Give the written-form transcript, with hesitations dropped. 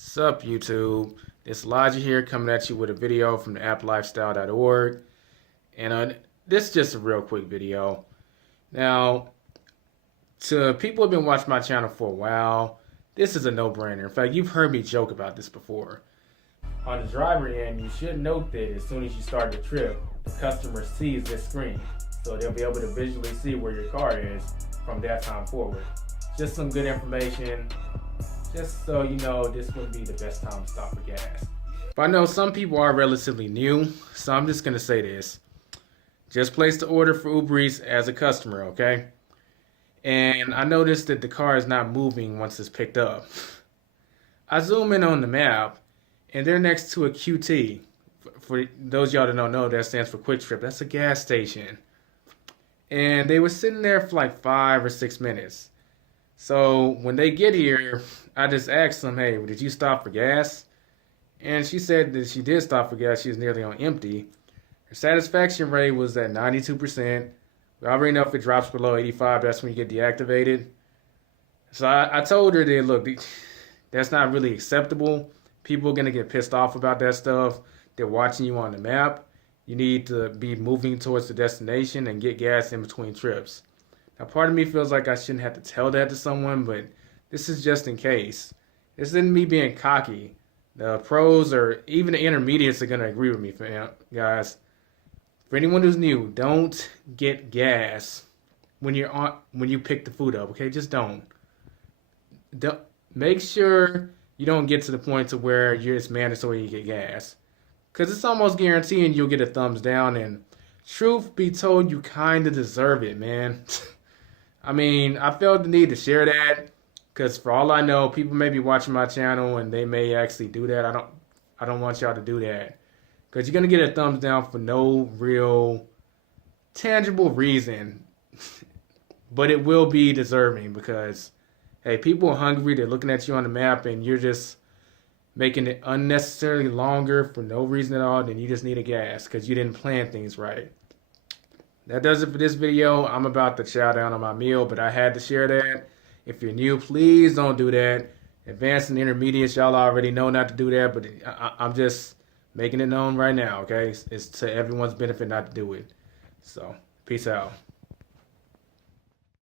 Sup YouTube, it's Elijah here coming at you with a video from the applifestyle.org, and this is just a real quick video. Now, to people who have been watching my channel for a while, this is a no-brainer. In fact, you've heard me joke about this before. On the driver end, you should note that as soon as you start the trip, the customer sees this screen, so they'll be able to visually see where your car is from that time forward. Just some good information. Just so you know, this wouldn't be the best time to stop for gas. But I know some people are relatively new, so I'm just going to say this. Just place the order for Ubereats as a customer, okay? And I noticed that the car is not moving once it's picked up. I zoom in on the map, and they're next to a QT. For those of y'all that don't know, that stands for Quick Trip. That's a gas station. And they were sitting there for like 5 or 6 minutes. So when they get here, I just asked them, hey, did you stop for gas? And she said that she did stop for gas. She was nearly on empty. Her satisfaction rate was at 92%. We already know if it drops below 85, that's when you get deactivated. So I told her that, look, that's not really acceptable. People are going to get pissed off about that stuff. They're watching you on the map. You need to be moving towards the destination and get gas in between trips. Now, part of me feels like I shouldn't have to tell that to someone, but this is just in case. This isn't me being cocky. The pros or even the intermediates are going to agree with me, guys. For anyone who's new, don't get gas when you pick the food up, okay? Just don't. Make sure you don't get to the point to where it's mandatory you get gas. Because it's almost guaranteeing you'll get a thumbs down, and truth be told, you kind of deserve it, man. I mean, I felt the need to share that because for all I know, people may be watching my channel and they may actually do that. I don't want y'all to do that because you're going to get a thumbs down for no real tangible reason. But it will be deserving because, hey, people are hungry. They're looking at you on the map and you're just making it unnecessarily longer for no reason at all. Then you just need a gas because you didn't plan things right. That does it for this video. I'm about to chow down on my meal, but I had to share that. If you're new, please don't do that. Advanced and intermediates, y'all already know not to do that, but I'm just making it known right now, okay? It's to everyone's benefit not to do it. So, peace out.